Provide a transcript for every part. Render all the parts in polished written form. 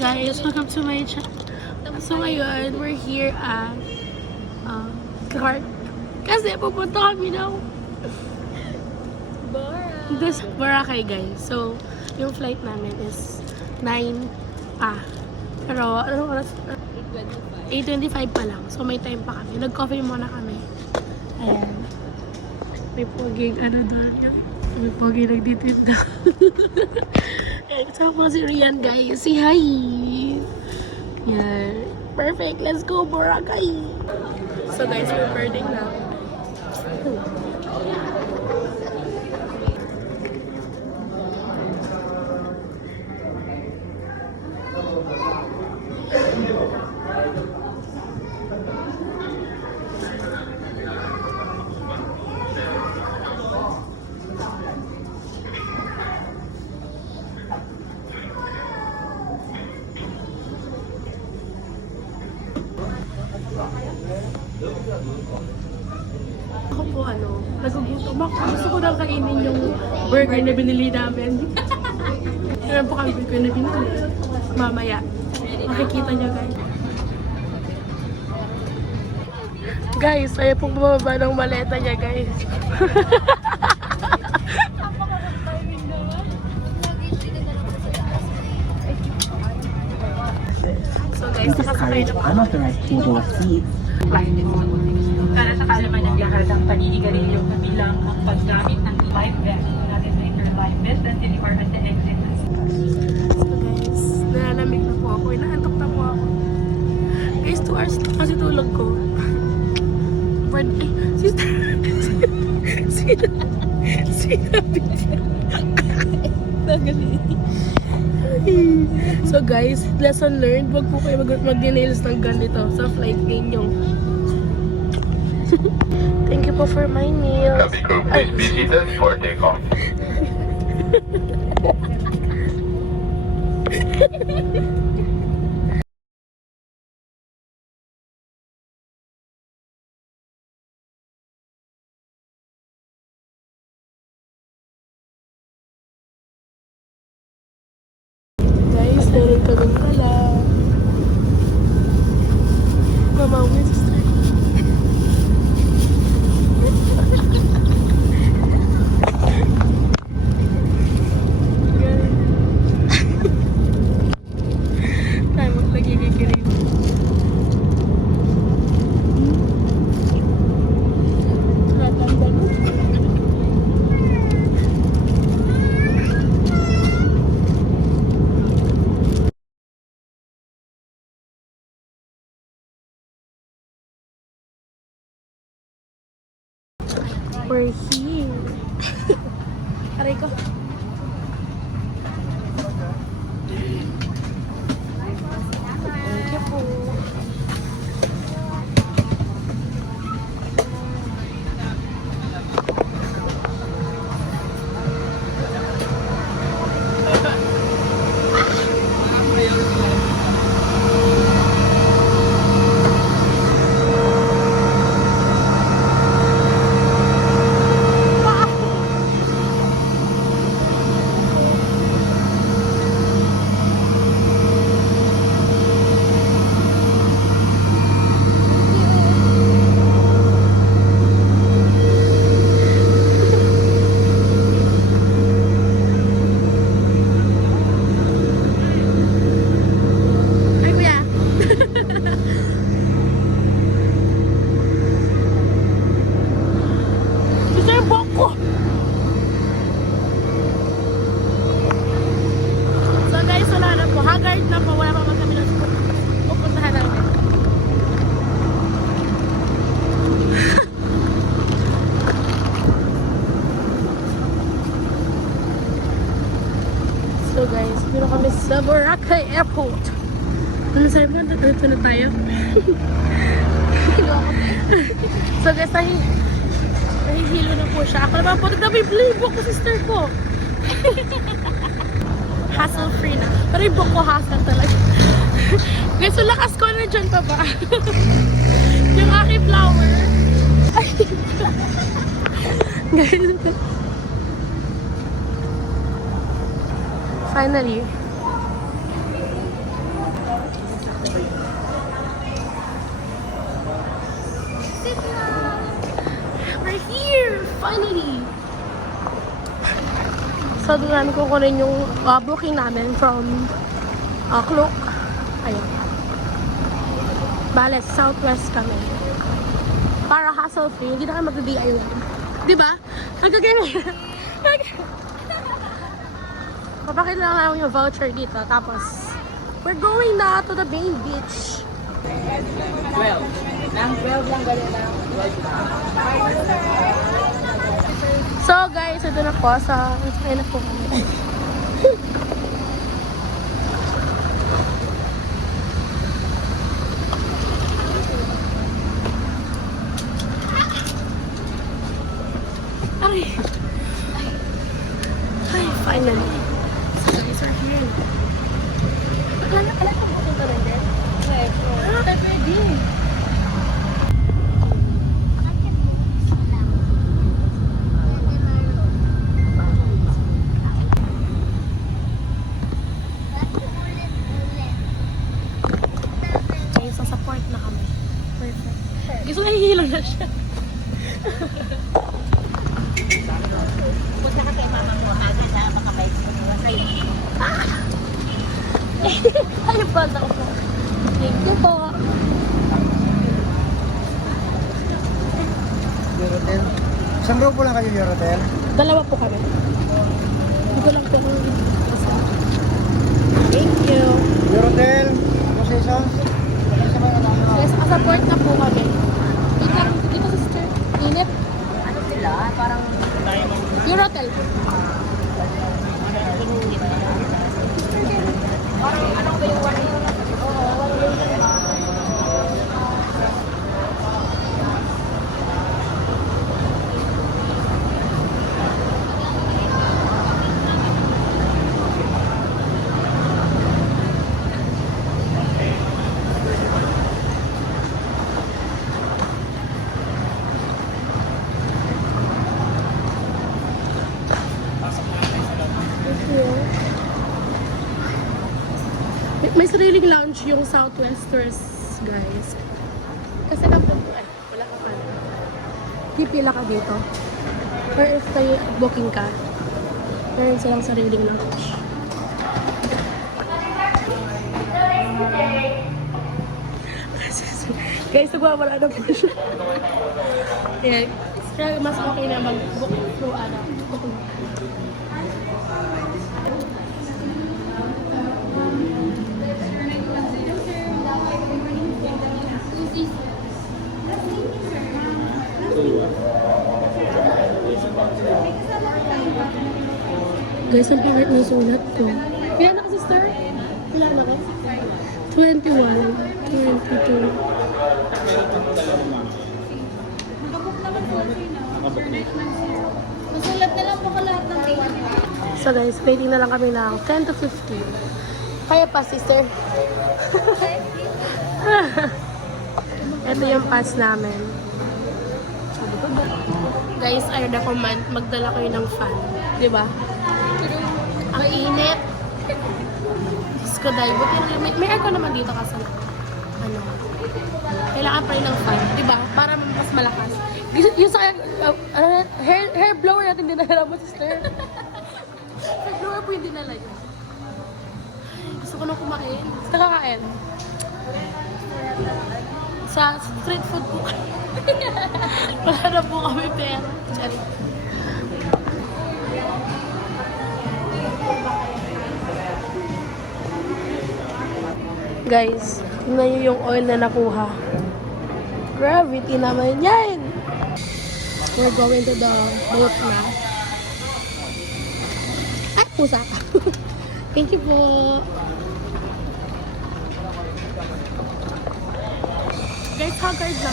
guys, welcome to my channel. So ngayon, we're here at Clark. Kasi pupunta kami ng Boracay guys. So, yung flight namin is 9 pero anong oras? 8:25 pa lang. So may time pa kami. Nag-coffee muna kami. Ayan. May poging doon. May poging nagtitinda. Ayan, kasama si Rian guys. Say hi! Yan. Perfect. Let's go Boracay! So guys, we're birding now. Ako po nagugutom ako. Gusto ko lang kainin yung burger na binili namin. Meron po kami burger na binili. Mamaya. Makikita niyo guys. Guys, ayaw pong bumaba ng maleta niya guys. So guys, nakasakay na po. Unauthorized table of seats. Para sa kalaman ng lahat ang paninigarilyo kabilang ang paggamit ng live vest. Natin sa inter-live vest and deliver at the exit. So guys, nalalamig na po ako. Inaantok na po ako. Guys, 2 hours na kasi tulog ko. Sister. Sinabi siya. So guys, lesson learned. Huwag po kayo mag-nails ng ganito sa flight ninyo. Thank you po for my nails. Cabin crew, please be seated for takeoff. Guys, meron kaming pala. Mama, may sister. Tayo maglagigigirin. We're here. Aray ko. Thank you po. Ay, kuya. Gusto yung buhok ko. So guys, wala na po. Haggard na po. Wala pa man kami na pupuntahan namin. So guys, dito kami sa Boracay Airport. Ano sabi ko? Dito na tayo. So guys, nahihilo na po siya. Ako naman po, nagdami yung playbook ko, sister ko. Hassle free na. Pero yung book ko hassle talaga. Guys, so lakas ko na dyan pa ba? Yung aking flower. Guys, finally, namin kukunin yung booking namin from Klook. Ayun. Bale, Southwest kami. Para hassle-free, hindi na kami mag-DIY. Diba? Nagkagano'n. Papakita lang namin yung voucher dito. Tapos, we're going na to the main beach. 12. Nang 12 lang ganyan lang. So guys, ito na po sa... Ayun na po kami. Ay! Ay, finally. So guys, we're here. Alam ko pupunta rin din? Ah, pwede. Guys, sa support na kami. Perfect. Gusto nahihilo na siya. Punta ka kay mama mo, aga na makabike mo mo kayo. Ay, banda ko po. Thank you po. Eurotel. Isang grupo lang kayo, Eurotel? Dalawa po kami. Hindi ko lang po kung kasi. Thank you. Eurotel, concessions. Yes, support na po kami. Wait lang, dito sister. Init. Ano sila? Parang Eurotel. ano ba yung wari? May sariling lounge yung Southwesters, guys. Kasi kapag wala ka pa. Pipila ka dito. Or if kayo booking ka, meron silang sariling lounge. Guys, nagwawala na po siya. Yeah. Kaya mas okay na mag-book through booking. Guys, ang pangit ng sulat ko. Ilan na ka, sister? Ilan na ka? 21, 22. Masulat na lang po ka lahat ng date. So guys, waiting na lang kami ng 10 to 15. Kaya pa, sister. Ito yung pass namin. Guys, I recommend magdala kayo ng fan. Di ba? Ang init. Diyos ko dahil. May aircon naman dito kasi ano, kailangan pa rin ng fan. Di ba? Para mas malakas. Yung sa hair blower natin dinala mo, sister. Hair blower po yung dinala yun. Gusto ko nang kumain. Gusto kakain. Sa street food po kami. Wala na po kami pera. Charing. Guys, tingnan nyo yung oil na nakuha. Gravity naman yan! We're going to the boat na. Ay, pusa! Thank you po! Guys, haggard na.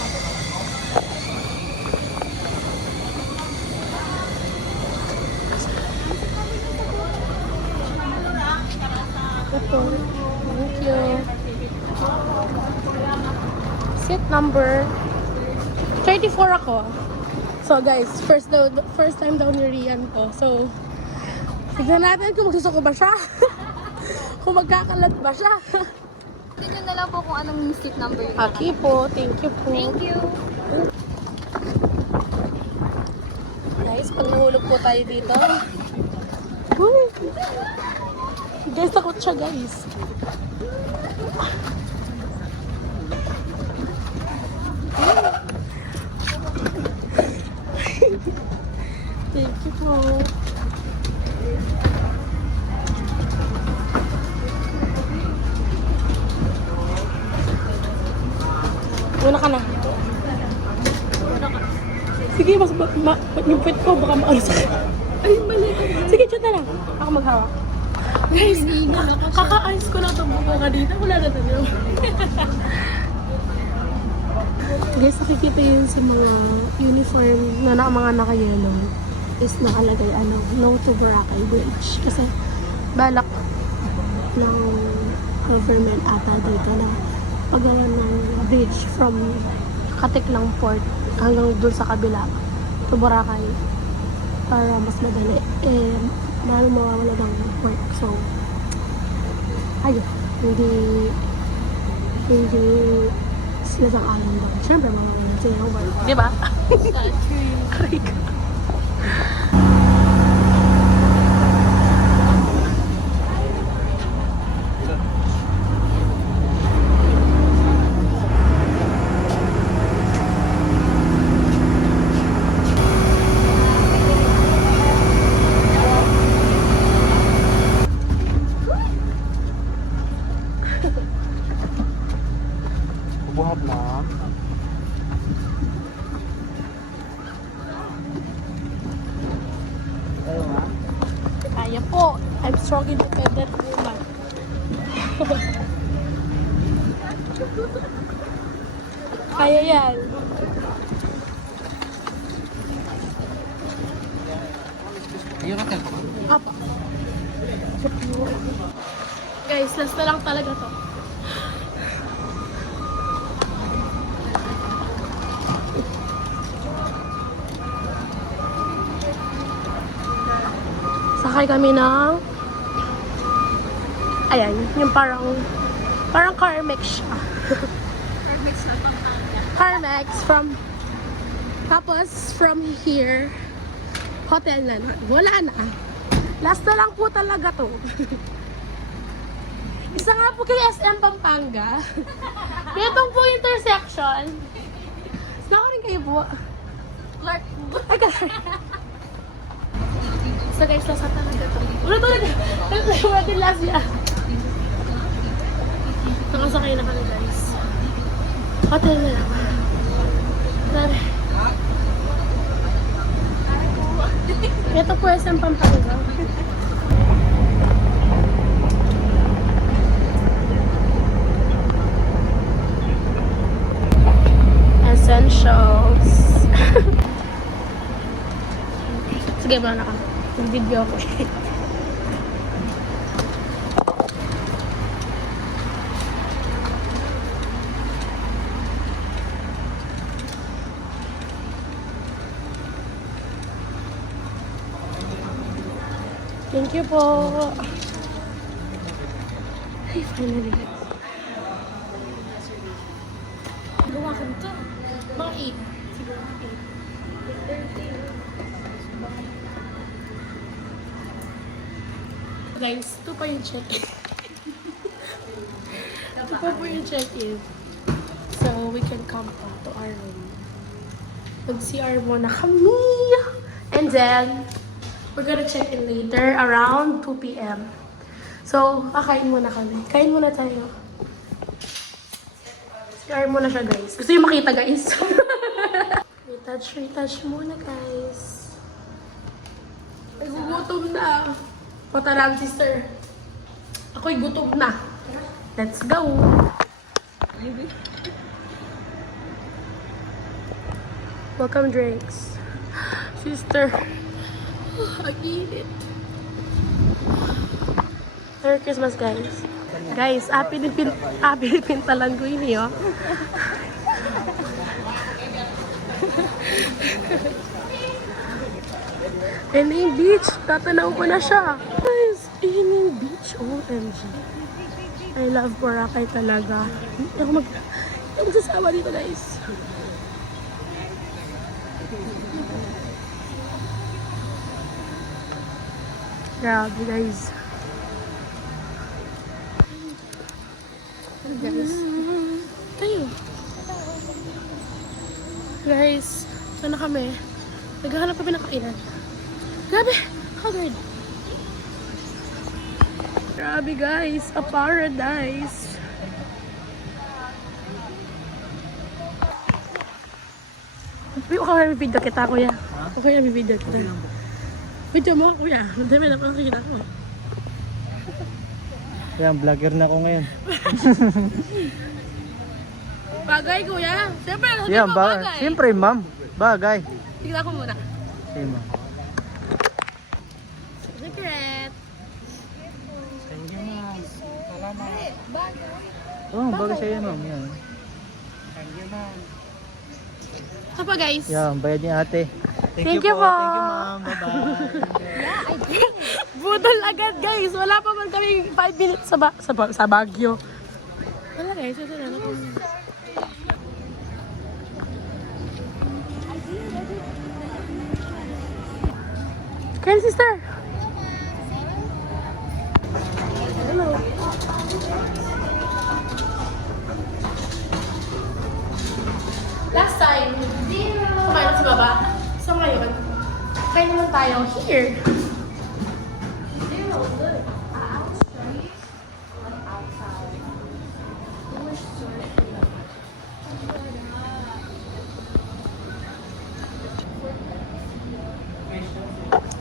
Ito. Thank you. Seat number 34 ako. So guys, first time daw ni Rian ko. So, tignan natin kung magsusuko ba siya. Kung magkakalat ba siya. Tignan na lang po kung anong seat number yun. Okay po, thank you po. Thank you. Guys, pag nahulog po tayo dito, Uy! Guys, takot siya guys. Thank you po. Una ka na. Sige, mas yung pwet ko, baka maano sa akin. Ay, mali. Sige, chat na lang. Ako maghawak. Guys, kaka-ayos ko lang itong buko kanina. Wala na tayo. Guys, nakikita yun sa mga uniform na mga naka-yellow is nakalagay, no to Boracay Bridge. Kasi, balak ng government ata dito na paggawa ng bridge from Katiklang Port hanggang dun sa kabila to Boracay para mas madali. Lalo mawawala ng work. So, ayun. Hindi sila sa alam ba. Siyempre, mawawala sila ng work. Diba? Aray ka. Buhat na. Ayaw nga. Kaya po. I'm strong independent woman. Kaya yan. Eurotel po. Apa. Guys, last na lang talaga to. Sakay kami ng ayan, yung parang Carmex siya. Carmex tapos from here hotel na. Wala na. Last na lang po talaga to. Isa nga po kay SM Pampanga. Itong po intersection. Nako rin kayo po. Clark po. Ay, Clark. So guys, last na talaga to. Ulit. Wala din last year. Nakasakay na kami guys. Hotel na lang. Tara. Ito po SM Pampanga. Essentials. Sige ba na ka? Mag-video ako. Thank you po. Ay, finally. Gawa ka nito. Mga 8. Siguro 8. Guys, ito pa yung check-in. Ito pa po yung check-in. So, we can come out to our room. Mag-CR muna kami. And then, we're gonna check in later around 2 p.m. So, kakain muna kami. Kain muna tayo. CR muna siya, guys. Gusto yung makita, guys. retouch muna, guys. Ay, gugutom na. Pata lang, sister. Ako'y gutom na. Let's go. Welcome drinks. Sister. Ang init. Merry Christmas, guys. Guys, happy ni pintalan ko ini, oh. Ening Beach. Tatanaw ko na siya. Guys, Ening Beach. OMG. I love Boracay talaga. Hindi ako magsasawa dito, guys. Grabe guys. Guys. Tayo. Guys, ito na kami. Naghahanap kami ng kainan. Grabe! Haggard! Grabe guys! A paradise! Okay, video kita kuya. Okay, video kita. Video mo kuya. Madami na pang kita ko. Yan, vlogger na ako ngayon. Bagay kuya. Siyempre, sabi Yan, mo bagay. Siyempre, ma'am. Bagay. Tignan ko muna. Sige, ma'am. Secret. Thank you, ma'am. Salamat. Oh, bagay sa'yo, ma'am. Yan. Thank you, ma'am. Ito pa guys. Yan, bayad ni ate. Thank you po. Thank you, ma'am. Bye-bye. Budol agad guys. Wala pa man kami 5 minutes sa Baguio. Wala guys. Ito na. Kaya sister. Hello. Last time, kumain sa baba. So ngayon, kain naman tayo here.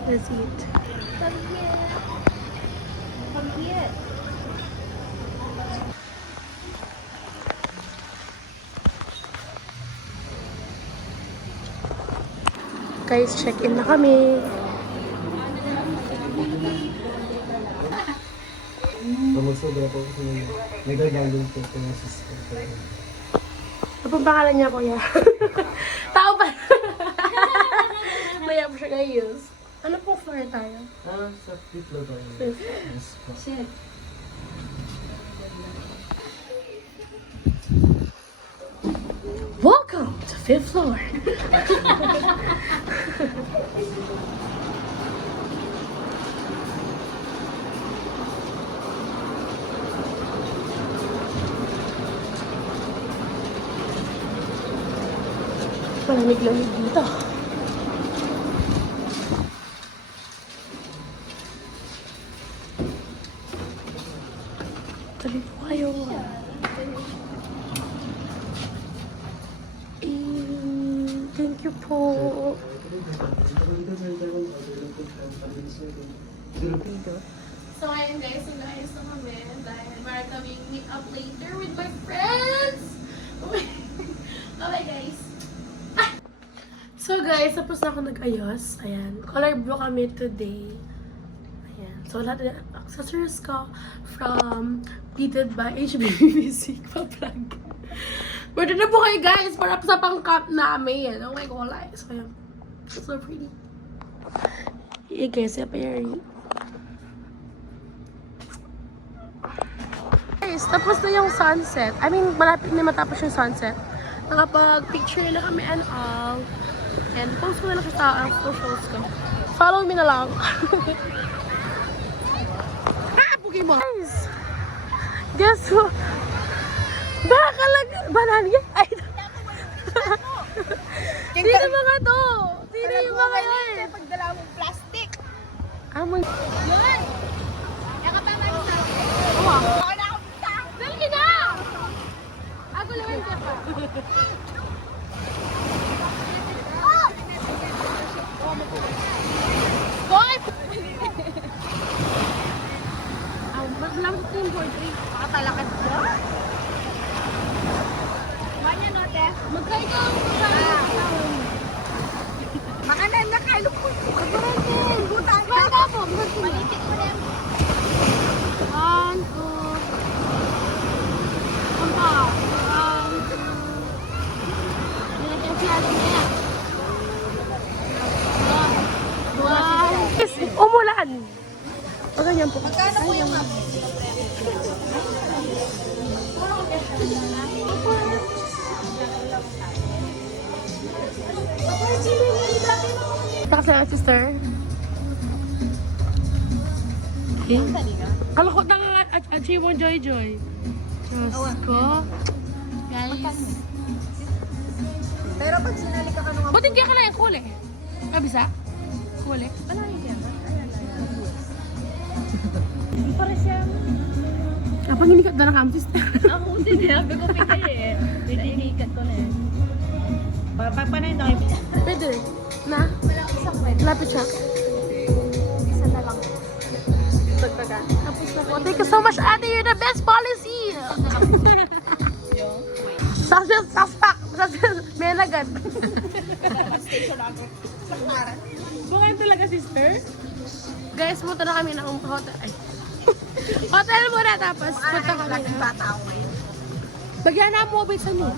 Let's eat. Guys, check-in na kami. Magsobra po kasi nagagandong po ito ng sister. Ano pong pangalan niya, kuya? Tao pa! Maya po siya guys. Ano pong floor tayo? Sa fifth floor tayo. Shit. Welcome to 5th floor. Malamig-lamig dito. Tabi po kayo. Thank you po. So ayun guys, nag-ayos na kami dahil para kaming meet up later with my friends. Okay guys. So guys, tapos na ako nag-ayos. Ayan. Color blue kami today. Ayan. So lahat ng accessories ko from Pleated by HBB Music pa-plug. Pwede na po kayo guys para sa pang-cup namin. Oh my god, so ayan. So pretty. Yeah guys, appearing. Guys, tapos na yung sunset. I mean, malapit na matapos yung sunset. Nakapag-picture na kami and all. And post ko na lang sa socials ko. Follow me na lang. Pokemon! Guys! Guess who? Baka lang! Banana yan! Ay! Sino mga to? Sino yung mga yan? Pagdala mong plastic. Amoy. Yun! Nakapama mo na. Uwa. Ako na ako punta. Dali na! Ako lang ka pa. Boy! Ba't lang ko yung poetry? Makatalakad ko. Manya no, te. Magkaikaw ang kasama. Makanan na kayo po. Kabaran Buta ka. Baka po. Malitik mo na. One, two. Kampa. One, two. Nilagyan siya niya. Umulan. O ganyan po. Magkano po yung map? Kasi sister. Kalakot na nga at achieve mo Joy. Diyos ko. Guys. Pero pag sinali ka nung Buti kaya ka na yung kuli. Kabisa? Kuli? wala yung kaya. Para siya. Kapag hindi ka na nakam, sister. Ako din eh. Sabi ko pitay eh. Pinaiinikat ko na eh. Papanay na kayo. Pwede rin. Na? Wala isang pwede. Lapit siya. Isa na lang. Pagpaga. Tapos na po. Thank you so much, Ate. You're the best policy. Saspak. Menagan. Bukan talaga, sister. Guys, punta na kami ng hotel. Ay. Hotel muna tapos punta kami na. Bata ako ngayon. Bagyan na mo, sa niyo.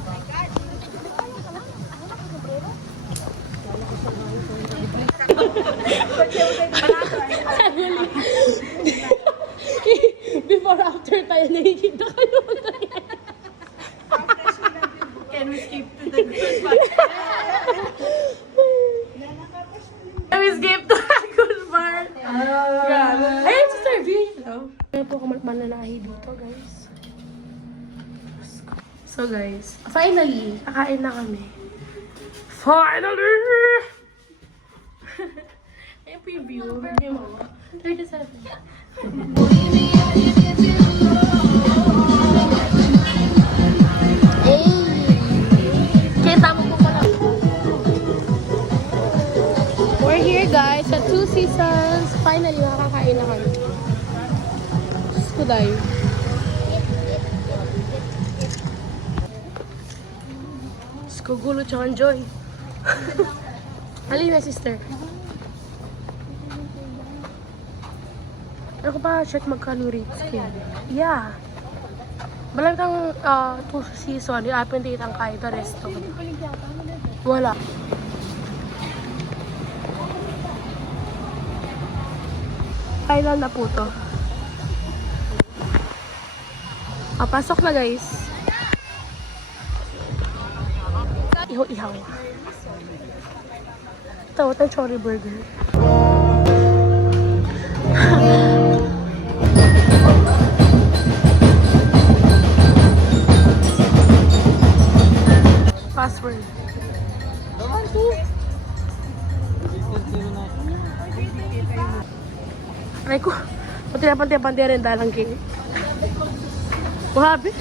Before after tayo nakikita kayo. Can we skip to the good part? Can we skip to the good part? Grabe. Ayun, sister, view nyo. Ayun po mananahi dito, guys. So, guys, finally, kakain na kami. Finally! Ayun po yung view. View mo. 37. Kita mo po pala. We're here guys at Two Seasons. Finally, makakain na kami. Suday. Gugulo tsaka Joy. Halina, sister. Ako pa check magkano rates kaya. Yeah. Balagtang Two Seasons, i-open dito ang kahit na resto. Wala. Final na po to. Pasok na guys. Ihaw-ihaw. Ito, ito chori burger. Password. Aray ko. Pati na pante rin dalang king. Wahabi.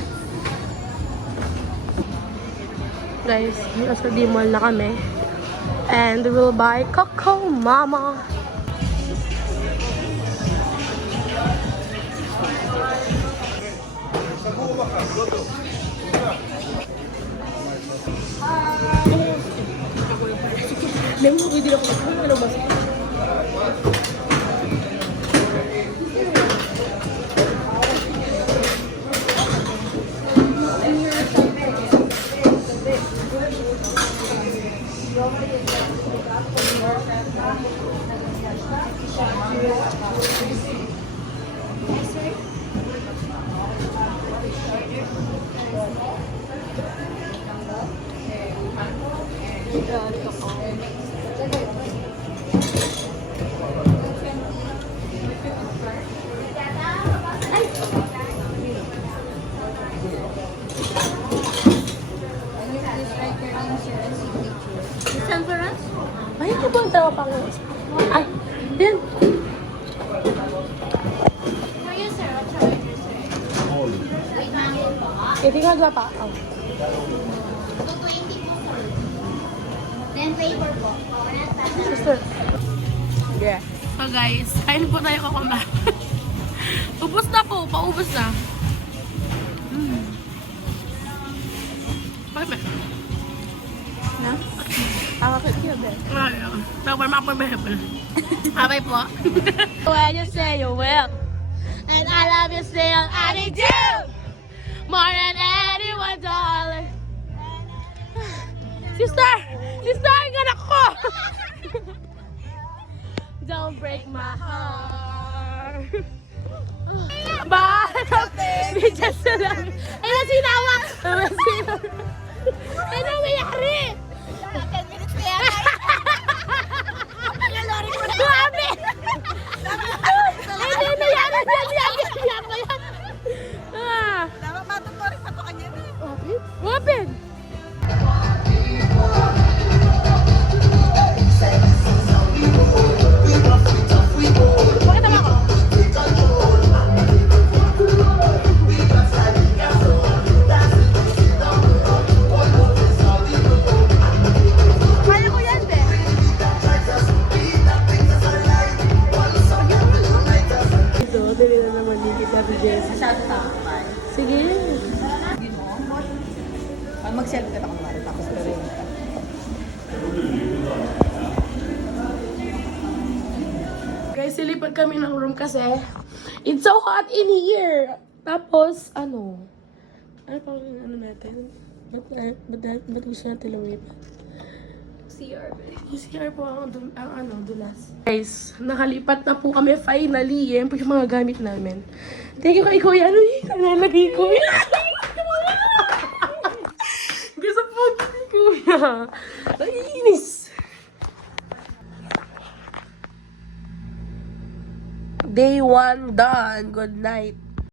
Guys, nasa D-Mall na kami. And we'll buy Coco Mama. Nemo, hindi ako ano ba? Ay, ito po ang tawa pang ay, yan. Tinggal dua pa. Oh. 220 po. Then flavor po. Sister. Yeah. So guys, kain po tayo kakumba. Ubus na po, paubos na. Bakit ba? Na? Bakit kaya ba? Ayun. Tapos mapabebe. Abay po. When you say you will, and I love you still, I need you more than anyone, darling. Sister! Sister, ang anak ko! Don't break my heart. Bakit? Bidya sila. Ay, nasinawa! Ay, nangyayari! 10 minutes na yan. Grabe! Ay, nangyayari! Open! Pakita mo ako. Kaya ko yan, be. Ito, dali na naman din kita, Jess. Masyado takot. Sige. Pag mag-selfie ka ako mara, tapos pero yun. Guys, silipat kami ng room kasi it's so hot in here. Tapos, ano pa natin? Ba't gusto natin lumipat? CR. Yung CR po ang dulas. Guys, nakalipat na po kami finally. Yan po yung mga gamit namin. Thank you kay Kuya. Ano yung nalalagay ko? Gusto po ni Kuya. Naiinis. Day 1 done. Good night.